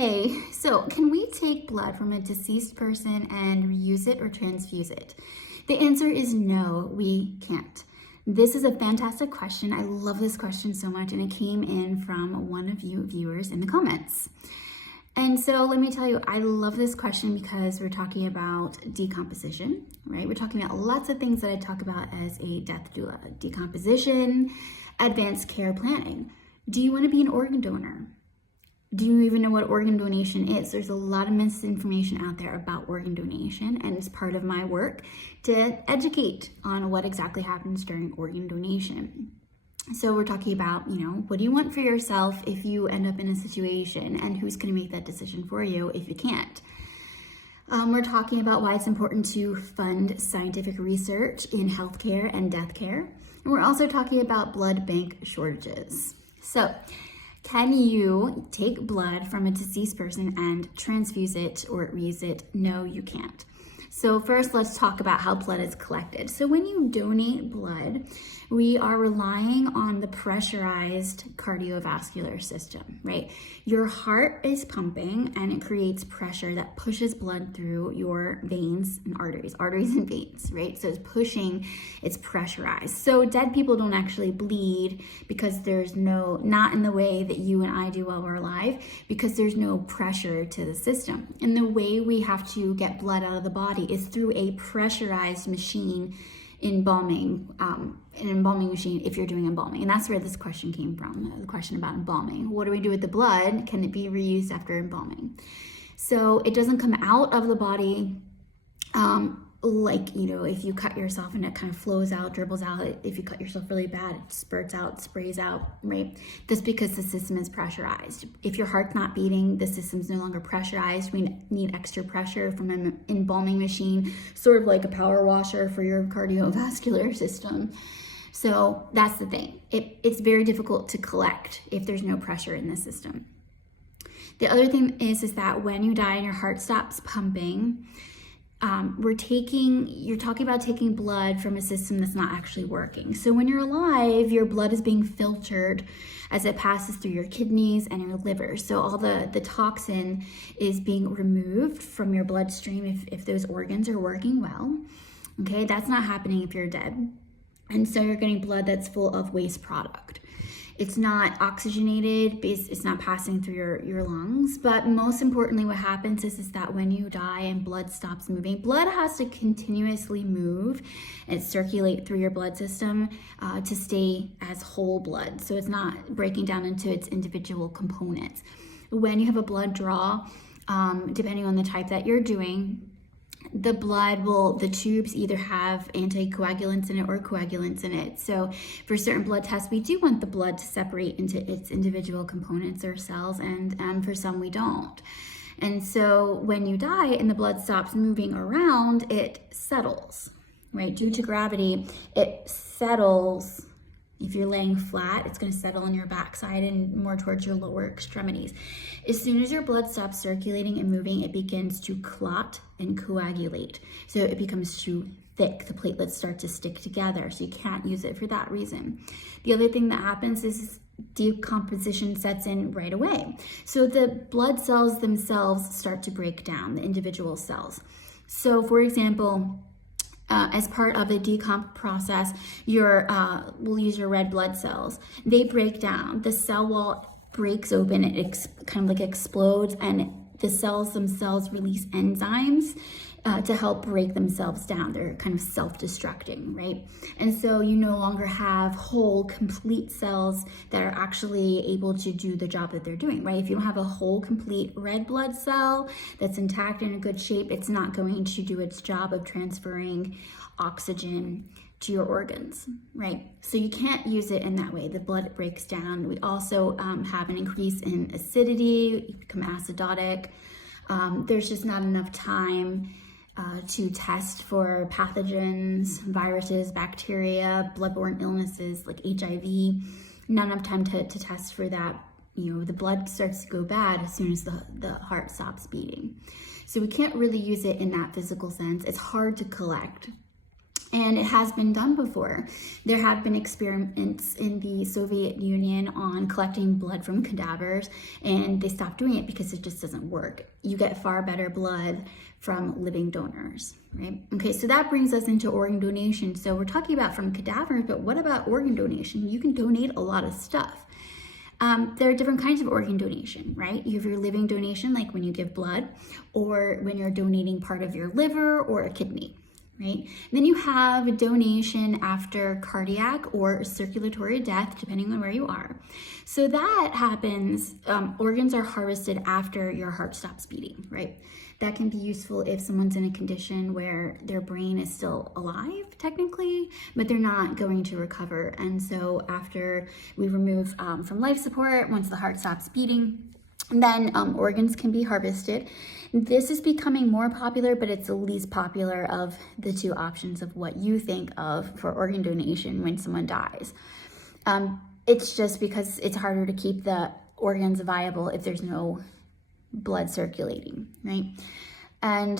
Hey, so can we take blood from a deceased person and reuse it or transfuse it? The answer is no, we can't. This is a fantastic question. I love this question so much, and it came in from one of you viewers in the comments. And so let me tell you, I love this question because we're talking about decomposition, right? We're talking about lots of things that I talk about as a death doula: decomposition, advanced care planning. Do you want to be an organ donor? Do you even know what organ donation is? There's a lot of misinformation out there about organ donation, and it's part of my work to educate on what exactly happens during organ donation. So we're talking about, what do you want for yourself if you end up in a situation, and who's going to make that decision for you if you can't? We're talking about why it's important to fund scientific research in healthcare and death care. And we're also talking about blood bank shortages. So, can you take blood from a deceased person and transfuse it or reuse it? No, you can't. So first, let's talk about how blood is collected. So when you donate blood, we are relying on the pressurized cardiovascular system, right? Your heart is pumping and it creates pressure that pushes blood through your veins and arteries and veins, right? So it's pushing, it's pressurized. So dead people don't actually bleed because there's not in the way that you and I do while we're alive, because there's no pressure to the system. And the way we have to get blood out of the body is through a pressurized machine, embalming, an embalming machine if you're doing embalming. And that's where this question came from, the question about embalming. What do we do with the blood? Can it be reused after embalming? So it doesn't come out of the body if you cut yourself and it kind of flows out, dribbles out. If you cut yourself really bad, it spurts out, sprays out, right? That's because the system is pressurized. If your heart's not beating, the system's no longer pressurized. We need extra pressure from an embalming machine, sort of like a power washer for your cardiovascular system. So that's the thing. It's very difficult to collect if there's no pressure in the system. The other thing is that when you die and your heart stops pumping, you're talking about taking blood from a system that's not actually working. So when you're alive, your blood is being filtered as it passes through your kidneys and your liver. So all the toxin is being removed from your bloodstream if those organs are working well. Okay, that's not happening if you're dead. And so you're getting blood that's full of waste product. It's not oxygenated, it's not passing through your lungs. But most importantly, what happens is that when you die and blood stops moving, blood has to continuously move and circulate through your blood system to stay as whole blood. So it's not breaking down into its individual components. When you have a blood draw, depending on the type that you're doing, the tubes either have anticoagulants in it or coagulants in it. So for certain blood tests, we do want the blood to separate into its individual components or cells, and for some we don't. And so when you die and the blood stops moving around, it settles, right? Due to gravity, it settles. If you're laying flat, it's going to settle on your backside and more towards your lower extremities. As soon as your blood stops circulating and moving, it begins to clot and coagulate. So it becomes too thick. The platelets start to stick together, so you can't use it for that reason. The other thing that happens is decomposition sets in right away. So the blood cells themselves start to break down, the individual cells. So for example, as part of the decomp process, we'll use your red blood cells. They break down. The cell wall breaks open. It kind of like explodes, and the cells themselves release enzymes to help break themselves down. They're kind of self-destructing, right? And so you no longer have whole, complete cells that are actually able to do the job that they're doing, right? If you don't have a whole, complete red blood cell that's intact and in good shape, it's not going to do its job of transferring oxygen to your organs, right? So you can't use it in that way. The blood breaks down. We also have an increase in acidity, you become acidotic. There's just not enough time to test for pathogens, viruses, bacteria, bloodborne illnesses like HIV. Not enough time to test for that. The blood starts to go bad as soon as the heart stops beating. So we can't really use it in that physical sense. It's hard to collect. And it has been done before. There have been experiments in the Soviet Union on collecting blood from cadavers, and they stopped doing it because it just doesn't work. You get far better blood from living donors, right? Okay, so that brings us into organ donation. So we're talking about from cadavers, but what about organ donation? You can donate a lot of stuff. There are different kinds of organ donation, right? You have your living donation, like when you give blood, or when you're donating part of your liver or a kidney. Right? Then you have a donation after cardiac or circulatory death, depending on where you are. So that happens, organs are harvested after your heart stops beating, right? That can be useful if someone's in a condition where their brain is still alive, technically, but they're not going to recover. And so after we remove from life support, once the heart stops beating, then organs can be harvested. This is becoming more popular, but it's the least popular of the two options of what you think of for organ donation when someone dies. It's just because it's harder to keep the organs viable if there's no blood circulating, right? And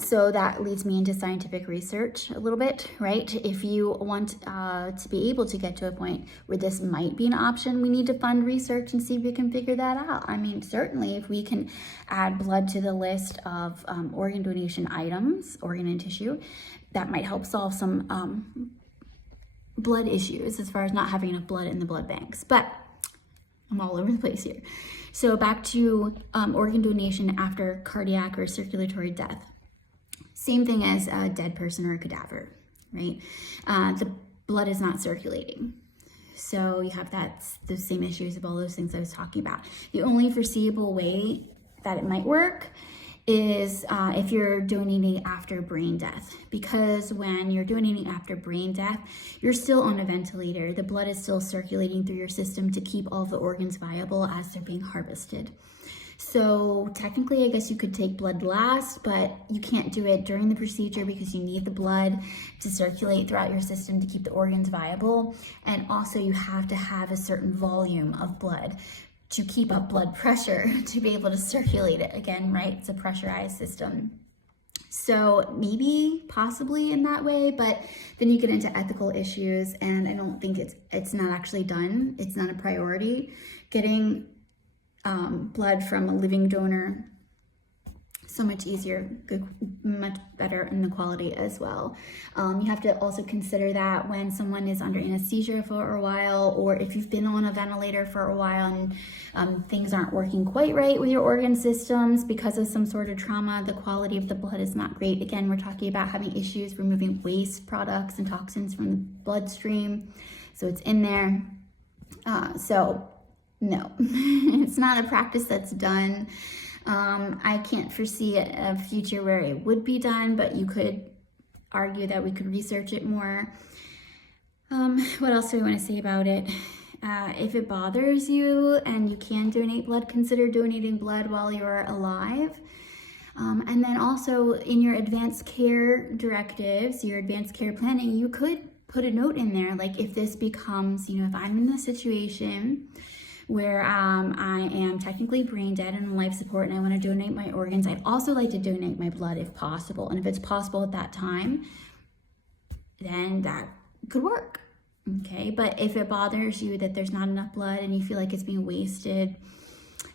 so that leads me into scientific research a little bit, right? If you want to be able to get to a point where this might be an option, we need to fund research and see if we can figure that out. I mean, certainly if we can add blood to the list of organ donation items, organ and tissue, that might help solve some blood issues as far as not having enough blood in the blood banks. But I'm all over the place here. So back to organ donation after cardiac or circulatory death. Same thing as a dead person or a cadaver, right? The blood is not circulating. So you have the same issues of all those things I was talking about. The only foreseeable way that it might work is if you're donating after brain death, because when you're donating after brain death, you're still on a ventilator. The blood is still circulating through your system to keep all the organs viable as they're being harvested. So technically, I guess you could take blood last, but you can't do it during the procedure because you need the blood to circulate throughout your system to keep the organs viable. And also you have to have a certain volume of blood to keep up blood pressure to be able to circulate it again, right? It's a pressurized system. So maybe, possibly in that way, but then you get into ethical issues, and I don't think it's not actually done. It's not a priority. Getting blood from a living donor, so much easier, good, much better in the quality as well. You have to also consider that when someone is under anesthesia for a while, or if you've been on a ventilator for a while and things aren't working quite right with your organ systems because of some sort of trauma, the quality of the blood is not great. Again, we're talking about having issues removing waste products and toxins from the bloodstream. So it's in there. So no, it's not a practice that's done. I can't foresee a future where it would be done, but you could argue that we could research it more. What else do we want to say about it? If it bothers you and you can donate blood, consider donating blood while you're alive. And then also in your advanced care directives, your advanced care planning, you could put a note in there, like if this becomes, if I'm in this situation where I am technically brain dead and on life support and I want to donate my organs, I'd also like to donate my blood if possible. And if it's possible at that time, then that could work. Okay, but if it bothers you that there's not enough blood and you feel like it's being wasted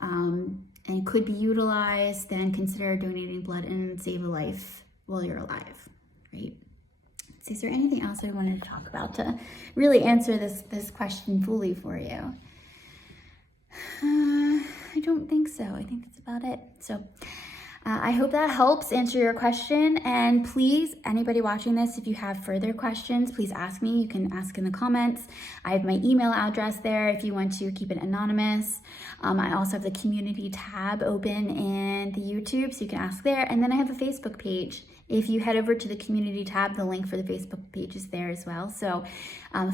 and could be utilized, then consider donating blood and save a life while you're alive, right? So is there anything else I wanted to talk about to really answer this question fully for you? I don't think so. I think that's about it. So I hope that helps answer your question. And please, anybody watching this, if you have further questions, please ask me. You can ask in the comments. I have my email address there if you want to keep it anonymous. I also have the community tab open in the YouTube, so you can ask there. And then I have a Facebook page. If you head over to the community tab, the link for the Facebook page is there as well. So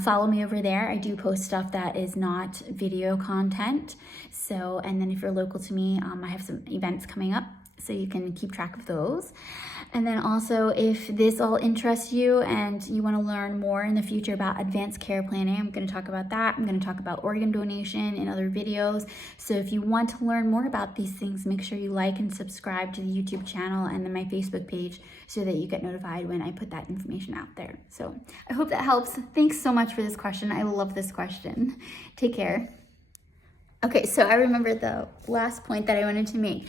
follow me over there. I do post stuff that is not video content. So, and then if you're local to me, I have some events coming up so you can keep track of those. And then also, if this all interests you and you want to learn more in the future about advanced care planning, I'm going to talk about that. I'm going to talk about organ donation in other videos. So if you want to learn more about these things, make sure you like and subscribe to the YouTube channel and then my Facebook page so that you get notified when I put that information out there. So I hope that helps. Thanks so much for this question. I love this question. Take care. Okay, so I remember the last point that I wanted to make.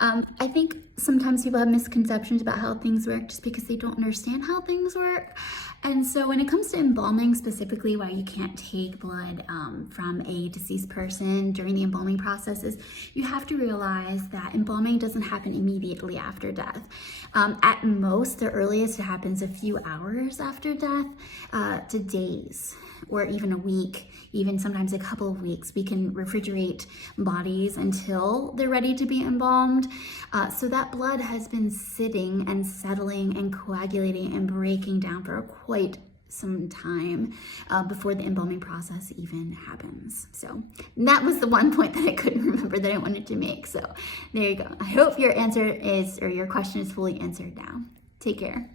I think sometimes people have misconceptions about how things work just because they don't understand how things work. And so when it comes to embalming specifically, why you can't take blood from a deceased person during the embalming processes, you have to realize that embalming doesn't happen immediately after death. At most, the earliest it happens a few hours after death to days, or even a week, even sometimes a couple of weeks. We can refrigerate bodies until they're ready to be embalmed. So that blood has been sitting and settling and coagulating and breaking down for quite some time before the embalming process even happens. So that was the one point that I couldn't remember that I wanted to make. So there you go. I hope your answer is, or your question is fully answered now. Take care.